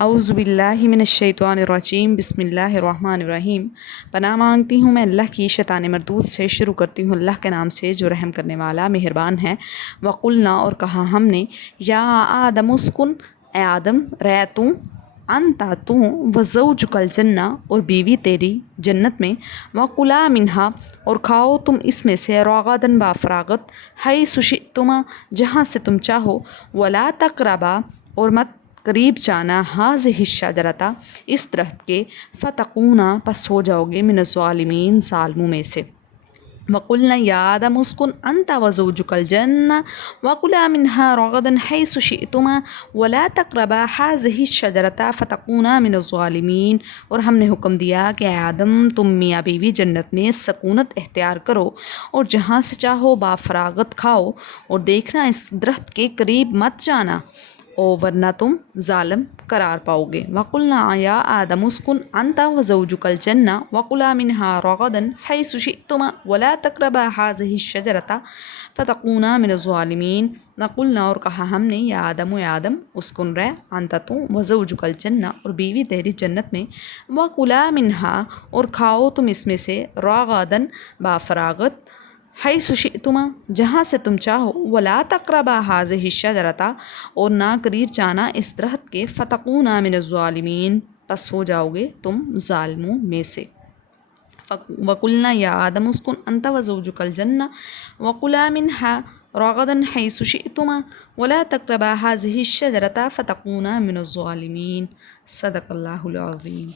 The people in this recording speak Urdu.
اعوذ باللہ من الشیطان الرجیم، بسم اللہ الرحمن الرحیم۔ پناہ مانگتی ہوں میں اللہ کی شیطان مردود سے۔ شروع کرتی ہوں اللہ کے نام سے جو رحم کرنے والا مہربان ہے۔ وقلنا، اور کہا ہم نے، یا آدم اسکن، اے آدم رہ تو، انتا تو، وزوجک الجنہ، اور بیوی تیری جنت میں، وکلا منہا، اور کھاؤ تم اس میں سے، رغداً بافراغت، حیث شئتما، جہاں سے تم چاہو، ولا تقربا، اور مت قریب جانا، ہذہ الشجرۃ، اس درخت کے، فتکونا، پس ہو جاؤ گے، من الظالمین، ظالموں میں سے۔ وقلنا یا آدم اسکن انت وزوجک الجنہ وکلا منہا رغدا حیث شئتما ولا تقربا ہذہ الشجرۃ فتکونا من الظالمین، اور ہم نے حکم دیا کہ اے آدم تم میاں بیوی جنت میں سکونت اختیار کرو اور جہاں سے چاہو بافراغت کھاؤ، اور دیکھنا اس درخت کے قریب مت جانا، ورنہ تم ظالم قرار پاؤ گے۔ وقلنا یا آدم اسکن انت وزوجک الجنہ وکلا منہا رغدا حیث شئتما ولا تقربا ہذہ الشجرۃ فتکونا من الظالمین۔ وقلنا، اور کہا ہم نے، یا آدم، اے آدم، اسکن رہ، انت تو، وزوجک الجنہ، اور بیوی تیری جنت میں، وکلا منہا، اور کھاؤ تم اس میں سے، رغدا، بافراغت، حیث شئتما، جہاں سے تم چاہو، ولا تقربا ہذہ الشجرۃ، اور نہ قریب جانا اس درخت کے، فتکونا من الظالمین، پس ہو جاؤ گے تم ظالموں میں سے۔ وقلنا یا آدم اسکن انت وزوجک الجنہ وکلا منہا رغدا حیث شئتما ولا تقربا ہذہ الشجرۃ فتکونا من الظالمین۔ صدق اللہ العظیم۔